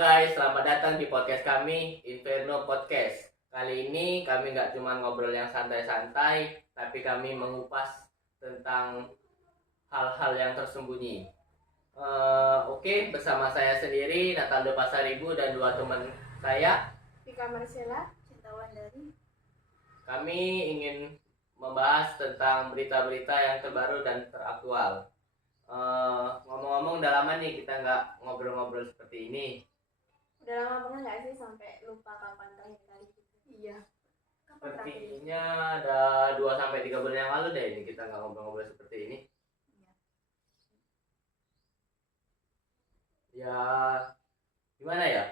guys, selamat datang di podcast kami, Inferno Podcast. Kali ini kami nggak cuma ngobrol yang santai-santai, tapi kami mengupas tentang hal-hal yang tersembunyi. Oke, bersama saya sendiri, Nataldo Pasaribu, dan dua teman saya. Vika Marcella, Cinta Wandari. Kami ingin membahas tentang berita-berita yang terbaru dan teraktual. Ngomong-ngomong, udah lama nih kita nggak ngobrol-ngobrol seperti ini. Udah lama banget nggak sih sampai lupa kapan terakhir kali gitu? Iya. Kapan terakhir? Sepertinya ada 2-3 bulan yang lalu deh ini kita nggak ngobrol-ngobrol seperti ini. Iya. Ya, gimana ya?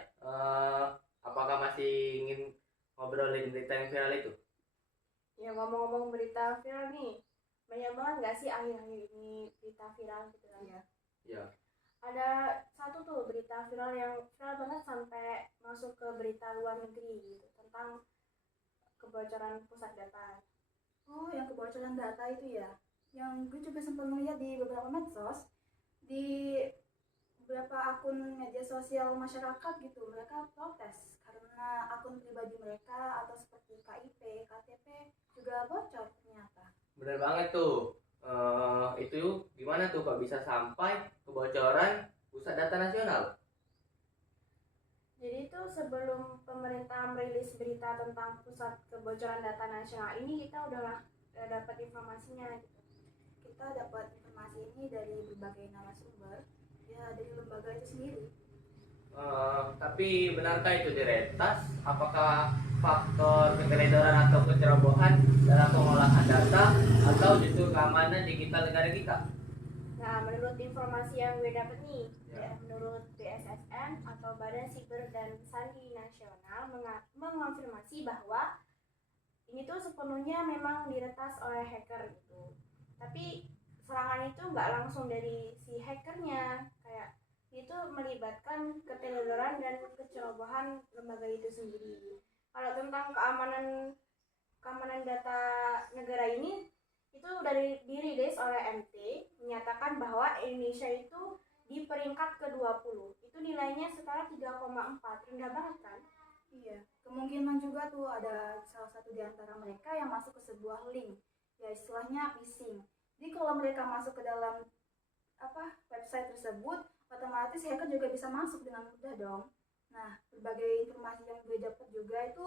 Apakah masih ingin ngobrolin berita yang viral itu? Ya ngomong-ngomong berita viral nih, banyak banget nggak sih akhir-akhir ini berita viral gitu kan? Iya. Ya. Ada satu tuh berita viral yang viral banget sampai masuk ke berita luar negeri gitu tentang kebocoran pusat data. Oh, yang kebocoran data itu ya. Yang gue juga sempat melihat di beberapa medsos, di beberapa akun media sosial masyarakat gitu, mereka protes karena akun pribadi mereka atau seperti KIP, KTP juga bocor ternyata. Bener banget tuh. Itu gimana tuh kok bisa sampai kebocoran pusat data nasional? Jadi itu sebelum pemerintah merilis berita tentang pusat kebocoran data nasional ini kita udah dapat informasinya gitu. Kita dapat informasi ini dari berbagai narasumber, ya dari lembaga itu sendiri. Tapi benarkah itu diretas? Apakah faktor keteledoran atau kecerobohan dalam pengolahan data atau justru keamanan digital negara kita? Nah, menurut informasi yang gue dapet nih, Ya. menurut BSSN atau Badan Siber dan Sandi Nasional mengonfirmasi bahwa ini tuh sepenuhnya memang diretas oleh hacker gitu. Tapi serangan itu nggak langsung dari si hackernya, kayak itu melibatkan keteledoran dan kecerobohan lembaga itu sendiri. Kalau tentang keamanan data negara ini itu dari dirilis oleh MT menyatakan bahwa Indonesia itu di peringkat ke-20. Itu nilainya setara 3,4. Rendah banget kan? Iya, kemungkinan juga tuh ada salah satu di antara mereka yang masuk ke sebuah link, ya istilahnya phishing. Jadi kalau mereka masuk ke dalam website tersebut, otomatis hacker juga bisa masuk dengan mudah dong. Nah, berbagai informasi yang gue dapat juga itu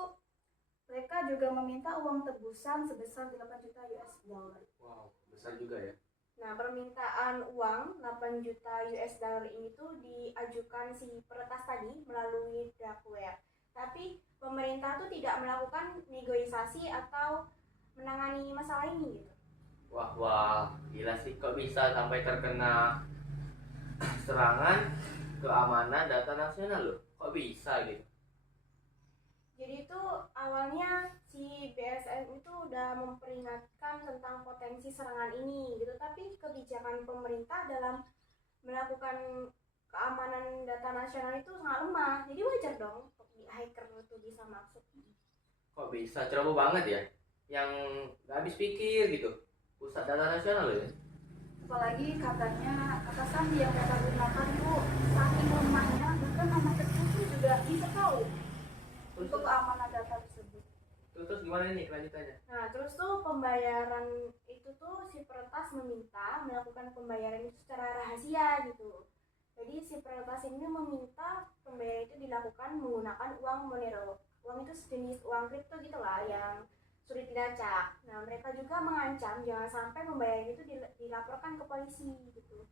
mereka juga meminta uang tebusan sebesar 8 juta US dollar. Wow, besar juga ya. Nah, permintaan uang 8 juta US dollar ini tuh diajukan si peretas tadi melalui dark web. Tapi pemerintah tuh tidak melakukan negosiasi atau menangani masalah ini gitu. Wah, gila sih kok bisa sampai terkena serangan keamanan data nasional loh. Kok bisa gitu? Jadi itu awalnya si BSN itu udah memperingatkan tentang potensi serangan ini gitu, tapi kebijakan pemerintah dalam melakukan keamanan data nasional itu sangat lemah. Jadi wajar dong hacker itu bisa masuk. Kok bisa ceroboh banget ya? Yang gak habis pikir gitu. Pusat data nasional loh ya. Apalagi katanya kata sandi yang mereka gunakan itu saking lemahnya, bahkan anak kecil itu juga bisa tahu untuk keamanan data tersebut. Terus gimana nih kelanjutannya? Nah, terus tuh pembayaran itu tuh si peretas meminta melakukan pembayaran itu secara rahasia gitu. Jadi si peretas ini meminta pembayaran itu dilakukan menggunakan uang Monero. Uang itu sejenis uang kripto gitulah yang sulit dilacak. Nah, mereka juga mengancam jangan sampai pembayaran itu dilaporkan ke polisi gitu.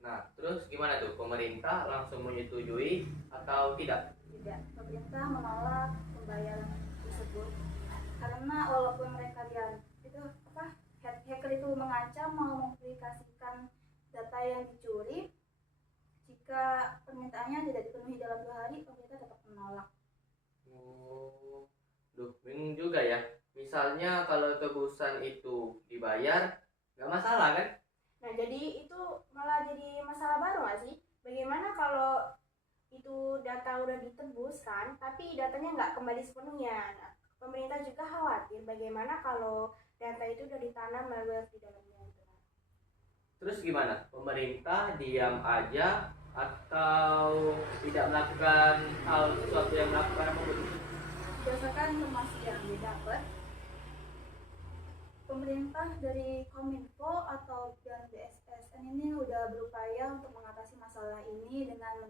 Nah, terus gimana tuh? Pemerintah langsung menyetujui atau tidak? Tidak, pemerintah menolak pembayaran tersebut karena walaupun mereka hacker itu mengancam mau mempublikasikan data yang dicuri, jika permintaannya tidak dipenuhi dalam 2 hari, pemerintah tetap menolak. Bingung juga ya. Misalnya kalau tebusan itu dibayar, nggak masalah kan? Nah, jadi itu malah jadi masalah baru nggak sih? Bagaimana kalau itu data udah ditebus kan, tapi datanya nggak kembali sepenuhnya. Nah, pemerintah juga khawatir bagaimana kalau data itu udah ditanam malware di dalamnya. Terus gimana? Pemerintah diam aja atau tidak melakukan hal sesuatu yang melakukan apa begitu? Berdasarkan informasi yang didapat, pemerintah dari Kominfo atau dan BSSN ini udah berupaya untuk mengatasi masalah ini dengan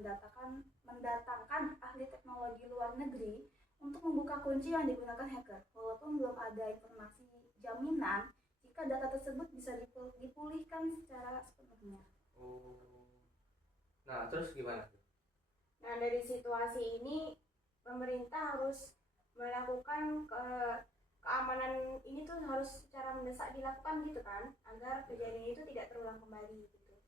mendatangkan ahli teknologi luar negeri untuk membuka kunci yang digunakan hacker, walaupun belum ada informasi jaminan jika data tersebut bisa dipulihkan secara sepenuhnya. Nah, terus gimana? Nah, dari situasi ini pemerintah harus melakukan keamanan ini tuh harus secara mendesak dilakukan gitu kan, agar kejadian itu tidak terulang kembali gitu.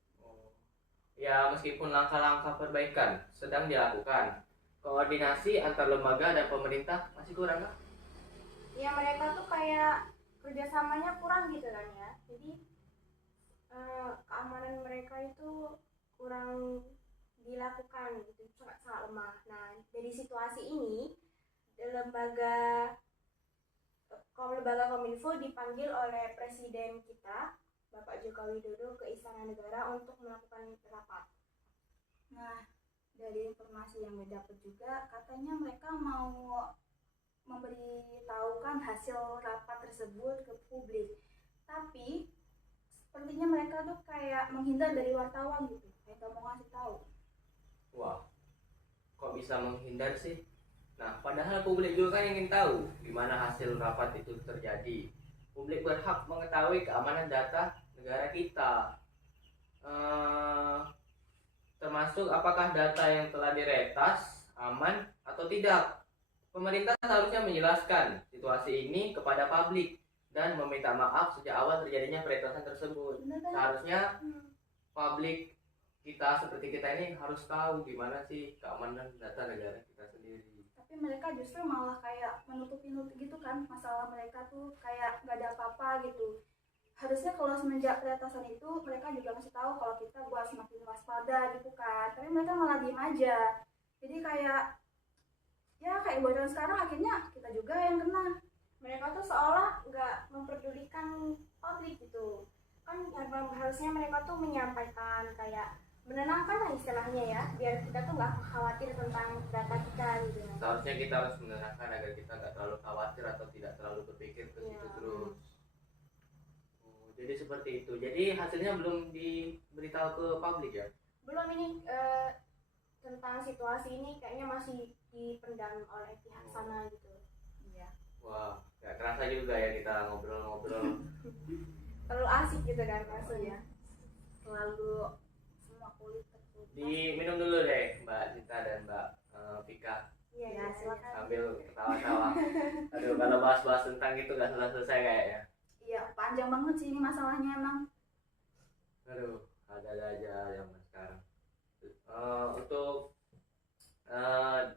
Ya, meskipun langkah-langkah perbaikan sedang dilakukan, koordinasi antar lembaga dan pemerintah masih kurang kan? Ya, mereka tuh kayak kerjasamanya kurang gitu kan ya. Jadi keamanan mereka itu kurang dilakukan gitu, sangat lemah. Nah, dari situasi ini lembaga Kominfo dipanggil oleh Presiden kita Bapak Joko Widodo ke Istana Negara untuk melakukan rapat. Nah, dari informasi yang didapat juga katanya mereka mau memberitahukan hasil rapat tersebut ke publik, tapi sepertinya mereka tuh kayak menghindar dari wartawan gitu, kayak gak mau ngasih tahu. Wah, kok bisa menghindar sih? Nah, padahal publik juga kan ingin tahu gimana hasil rapat itu terjadi. Publik berhak mengetahui keamanan data negara kita. Termasuk apakah data yang telah diretas aman atau tidak. Pemerintah seharusnya menjelaskan situasi ini kepada publik dan meminta maaf sejak awal terjadinya peretasan tersebut. Bener kan? Seharusnya publik kita seperti kita ini harus tahu gimana sih keamanan data negara kita sendiri. Tapi mereka justru malah kayak menutup-nutup gitu kan, masalah mereka tuh kayak gak ada apa-apa gitu. Harusnya kalau semenjak peretasan itu mereka juga masih tahu kalau kita buat semakin waspada gitu kan, tapi mereka malah diem aja. Jadi kayak bocoran sekarang akhirnya kita juga yang kena. Mereka tuh seolah nggak memperdulikan publik gitu kan. Harusnya mereka tuh menyampaikan kayak menenangkan lah istilahnya ya, biar kita tuh nggak khawatir tentang data kita gitu. Seharusnya kita harus menenangkan agar kita nggak terlalu khawatir atau tidak terlalu berpikir ke situ terus. Jadi seperti itu. Jadi hasilnya belum diberitahu ke publik ya? Belum ini tentang situasi ini kayaknya masih dipendam oleh pihak sana gitu. Iya. Wah, nggak kerasa juga ya kita ngobrol-ngobrol. Terlalu asik gitu kan maksudnya. Terlalu semua kulit tertutup. Diminum dulu deh Mbak Cinta dan Mbak Vika. Iya, Ya, silakan. Sambil ketawa-tawa. Aduh, kalau bahas-bahas tentang itu nggak selesai kayaknya. Iya, panjang banget sih ini masalahnya emang. Aduh, ada aja zaman sekarang. Untuk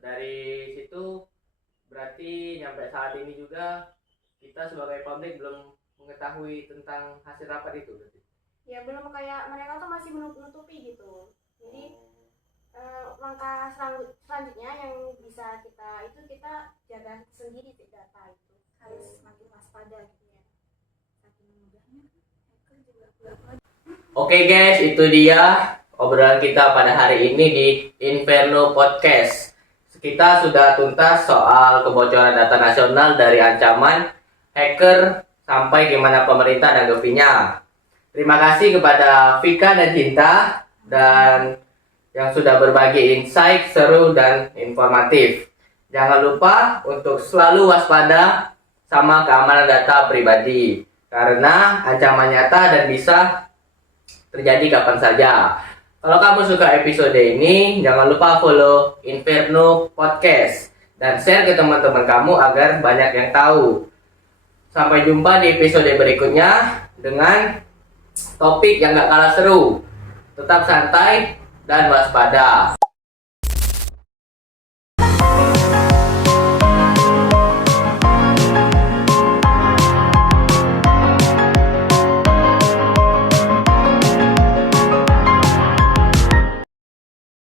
dari situ berarti nyampe saat ini juga kita sebagai publik belum mengetahui tentang hasil rapat itu berarti. Ya belum, kayak mereka tuh masih menutupi gitu. Jadi langkah selanjutnya yang bisa kita jaga sendiri data itu. Harus semakin waspada gitu ya. Saking mudahnya hacker juga pura-pura. Oke guys, itu dia obrolan kita pada hari ini di Inferno Podcast. Kita sudah tuntas soal kebocoran data nasional dari ancaman hacker sampai gimana pemerintah nanggepinya. Terima kasih kepada Vika dan Cinta dan yang sudah berbagi insight seru dan informatif. Jangan lupa untuk selalu waspada sama keamanan data pribadi karena ancaman nyata dan bisa terjadi kapan saja. Kalau kamu suka episode ini, jangan lupa follow Inferno Podcast dan share ke teman-teman kamu agar banyak yang tahu. Sampai jumpa di episode berikutnya dengan topik yang gak kalah seru. Tetap santai dan waspada.